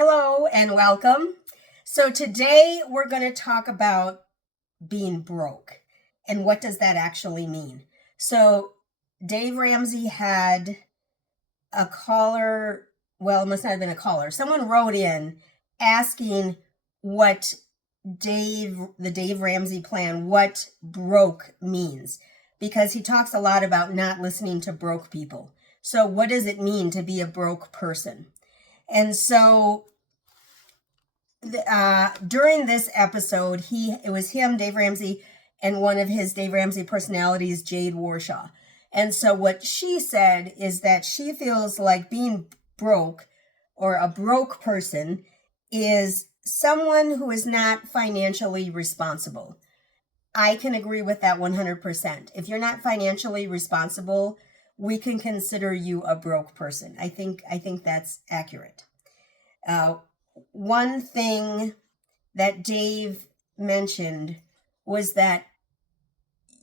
Hello and welcome. So today we're going to talk about being broke and what does that actually mean. So Dave Ramsey had a caller, well, it must not have been a caller. Someone wrote in asking what the Dave Ramsey plan, what broke means, because he talks a lot about not listening to broke people. So what does it mean to be a broke person? And so during this episode, it was him, Dave Ramsey, and one of his Dave Ramsey personalities, Jade Warshaw. And so what she said is that she feels like being broke or a broke person is someone who is not financially responsible. I can agree with that 100%. If you're not financially responsible, we can consider you a broke person. I think that's accurate. One thing that Dave mentioned was that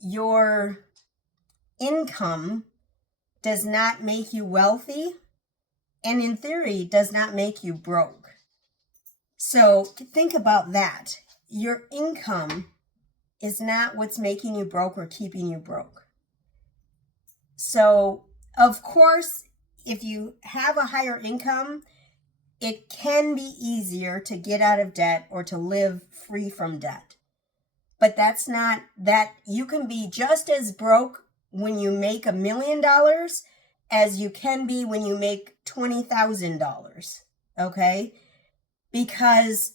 your income does not make you wealthy, and in theory does not make you broke. So think about that. Your income is not what's making you broke or keeping you broke. So of course, if you have a higher income, it can be easier to get out of debt or to live free from debt. But that's not that. You can be just as broke when you make $1 million as you can be when you make $20,000. Okay? Because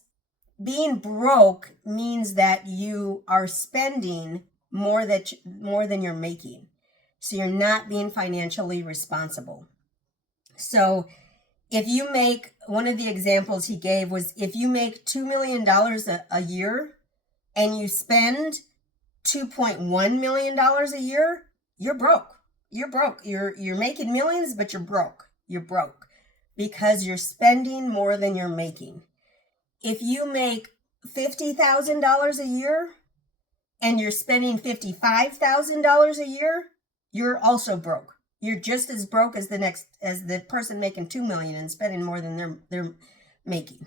being broke means that you are spending more than you're making. So you're not being financially responsible. So if you make, one of the examples he gave was, if you make $2 million a year and you spend $2.1 million a year, you're broke. You're broke. You're making millions, but you're broke. You're broke because you're spending more than you're making. If you make $50,000 a year and you're spending $55,000 a year, you're also broke. You're just as broke as the person making $2 million and spending more than they're making.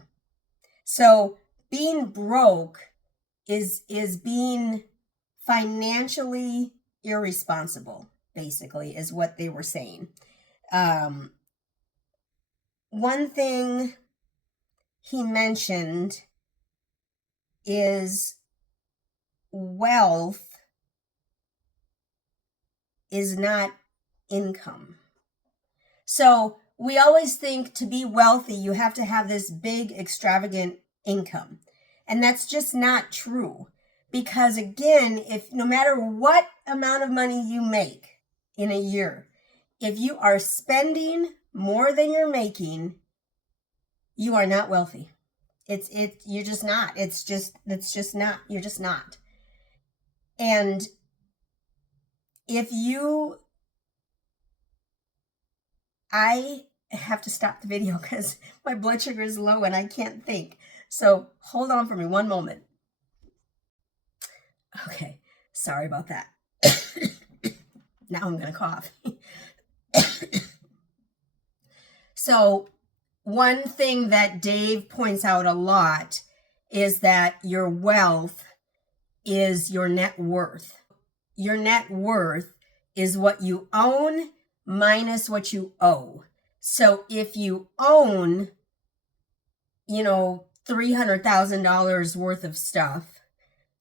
So being broke is being financially irresponsible, basically, is what they were saying. One thing he mentioned is wealth is not income. So we always think to be wealthy, you have to have this big, extravagant income. And that's just not true. Because again, if no matter what amount of money you make in a year, if you are spending more than you're making, you are not wealthy. You're just not. It's just not. You're just not. And I have to stop the video because my blood sugar is low and I can't think. So hold on for me one moment. Okay, sorry about that. Now I'm going to cough. So one thing that Dave points out a lot is that your wealth is your net worth. Your net worth is what you own minus what you owe. So if you own, $300,000 worth of stuff,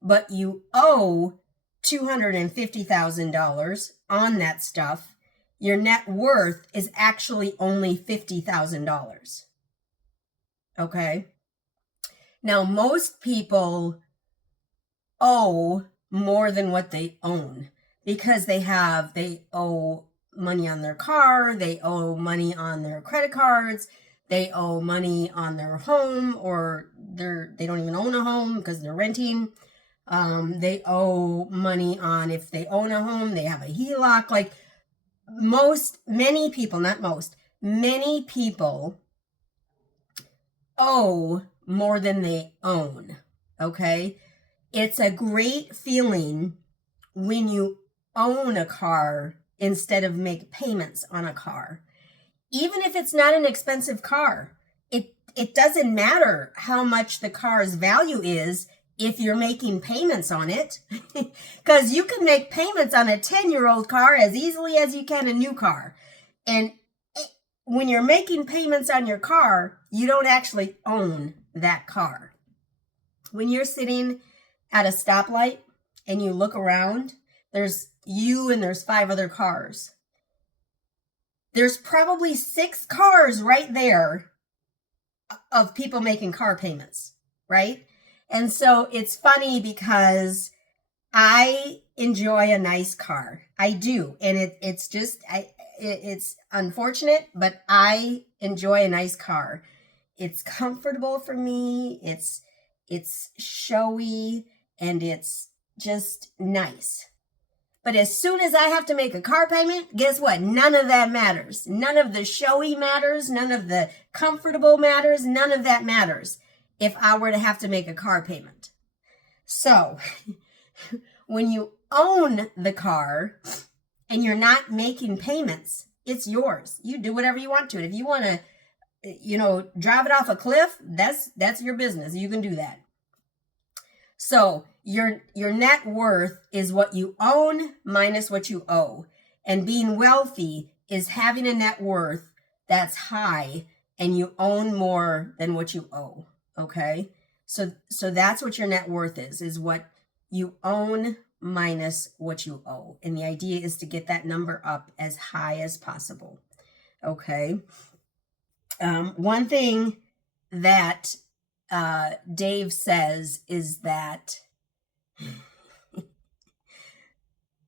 but you owe $250,000 on that stuff, your net worth is actually only $50,000. Okay? Now, most people owe more than what they own because they owe money on their car, they owe money on their credit cards, they owe money on their home, or they don't even own a home because they're renting. They owe money on, if they own a home, they have a HELOC. Like many people owe more than they own. Okay? It's a great feeling when you own a car instead of make payments on a car. Even if it's not an expensive car, it doesn't matter how much the car's value is if you're making payments on it, because you can make payments on a 10-year-old car as easily as you can a new car. And when you're making payments on your car, you don't actually own that car. When you're sitting at a stoplight and you look around, there's you and there's 5 other cars. There's probably 6 cars right there of people making car payments, right? And so it's funny because I enjoy a nice car. I do. And it's unfortunate, but I enjoy a nice car. It's comfortable for me. It's showy and it's just nice. But as soon as I have to make a car payment, guess what? None of that matters. None of the showy matters. None of the comfortable matters. None of that matters if I were to have to make a car payment. So when you own the car and you're not making payments, it's yours. You do whatever you want to it. If you want to, drive it off a cliff, that's your business. You can do that. So your net worth is what you own minus what you owe. And being wealthy is having a net worth that's high and you own more than what you owe. Okay? So that's what your net worth is what you own minus what you owe. And the idea is to get that number up as high as possible. Okay? One thing that Dave says is that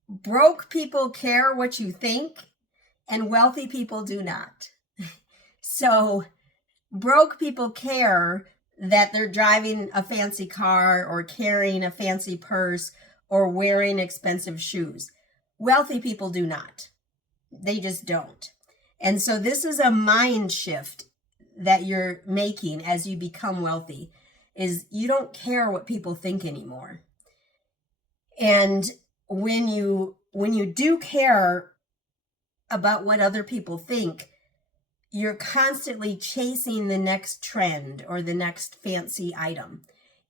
broke people care what you think and wealthy people do not. So broke people care that they're driving a fancy car or carrying a fancy purse or wearing expensive shoes. Wealthy people do not. They just don't. And so this is a mind shift that you're making as you become wealthy, is you don't care what people think anymore. And when you do care about what other people think, you're constantly chasing the next trend or the next fancy item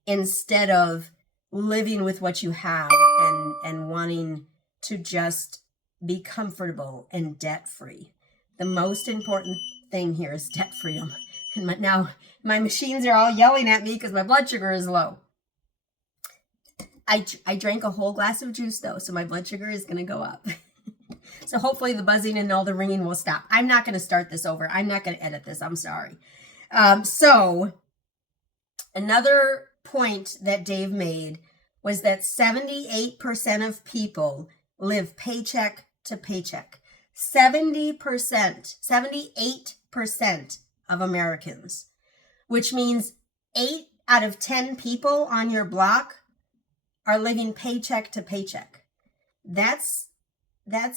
instead of living with what you have and wanting to just be comfortable and debt-free. The most important thing here is debt freedom. And now my machines are all yelling at me because my blood sugar is low. I drank a whole glass of juice though, so my blood sugar is going to go up. So hopefully the buzzing and all the ringing will stop. I'm not going to start this over. I'm not going to edit this. I'm sorry. So another point that Dave made was that 78% of people live paycheck to paycheck. 70%, 78% of Americans, which means 8 out of 10 people on your block are living paycheck to paycheck. That's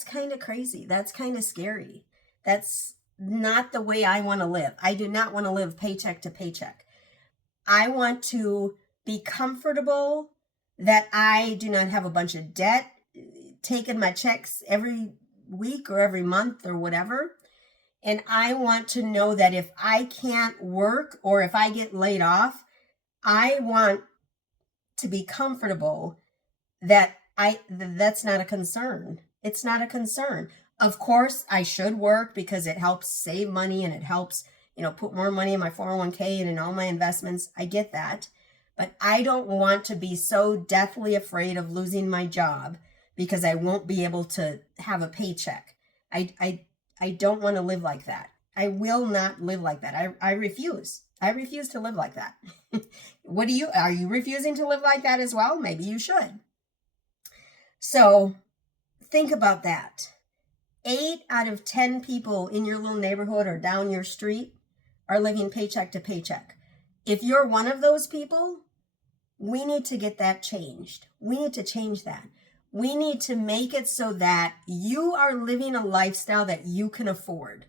kind of crazy. That's kind of scary. That's not the way I want to live. I do not want to live paycheck to paycheck. I want to be comfortable that I do not have a bunch of debt, taking my checks every week or every month or whatever. And I want to know that if I can't work or if I get laid off, I want to be comfortable that that's not a concern. It's not a concern. Of course, I should work because it helps save money and it helps, put more money in my 401k and in all my investments. I get that. But I don't want to be so deathly afraid of losing my job because I won't be able to have a paycheck. I don't want to live like that. I will not live like that. I refuse. I refuse to live like that. Are you refusing to live like that as well? Maybe you should. So think about that. 8 out of 10 people in your little neighborhood or down your street are living paycheck to paycheck. If you're one of those people, we need to get that changed. We need to change that. We need to make it so that you are living a lifestyle that you can afford.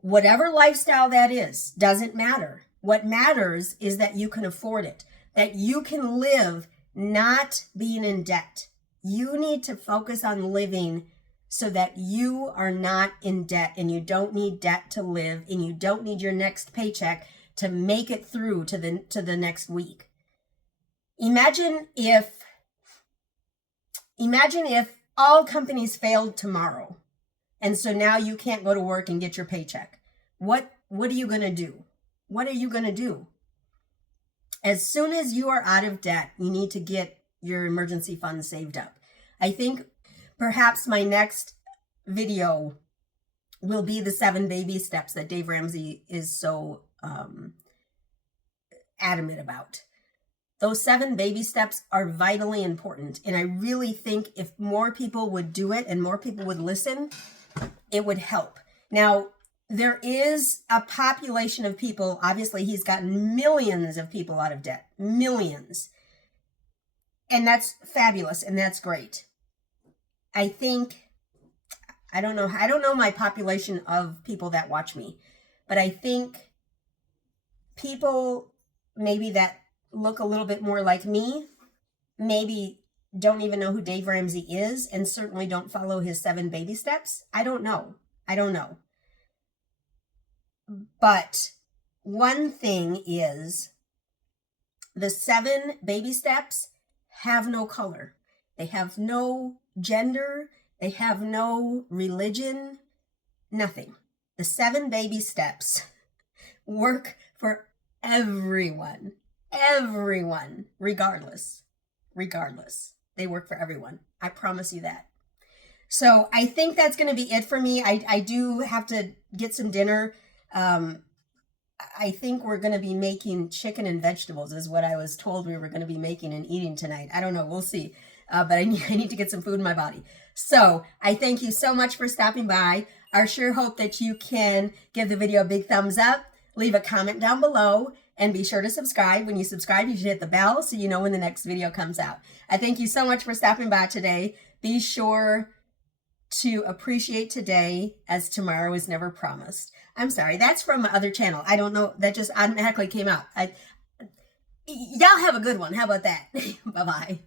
Whatever lifestyle that is, doesn't matter. What matters is that you can afford it, that you can live not being in debt. You need to focus on living so that you are not in debt and you don't need debt to live and you don't need your next paycheck to make it through to the next week. Imagine if all companies failed tomorrow, and so now you can't go to work and get your paycheck. What are you going to do? What are you going to do? As soon as you are out of debt, you need to get your emergency fund saved up. I think perhaps my next video will be the 7 baby steps that Dave Ramsey is so adamant about. Those 7 baby steps are vitally important. And I really think if more people would do it and more people would listen, it would help. Now, there is a population of people, obviously he's gotten millions of people out of debt, millions. And that's fabulous and that's great. I think, I don't know my population of people that watch me, but I think people maybe that look a little bit more like me, maybe don't even know who Dave Ramsey is and certainly don't follow his 7 baby steps. I don't know. But one thing is the 7 baby steps have no color. They have no gender. They have no religion, nothing. The 7 baby steps work for everyone, regardless. They work for everyone. I promise you that. So I think that's going to be it for me. I do have to get some dinner. I think we're going to be making chicken and vegetables is what I was told we were going to be making and eating tonight. I don't know. We'll see. But I need to get some food in my body. So I thank you so much for stopping by. I sure hope that you can give the video a big thumbs up, leave a comment down below, and be sure to subscribe. When you subscribe, you should hit the bell so you know when the next video comes out. I thank you so much for stopping by today. Be sure to appreciate today as tomorrow is never promised. I'm sorry, that's from my other channel. I don't know, that just automatically came out. Y'all have a good one. How about that? Bye-bye.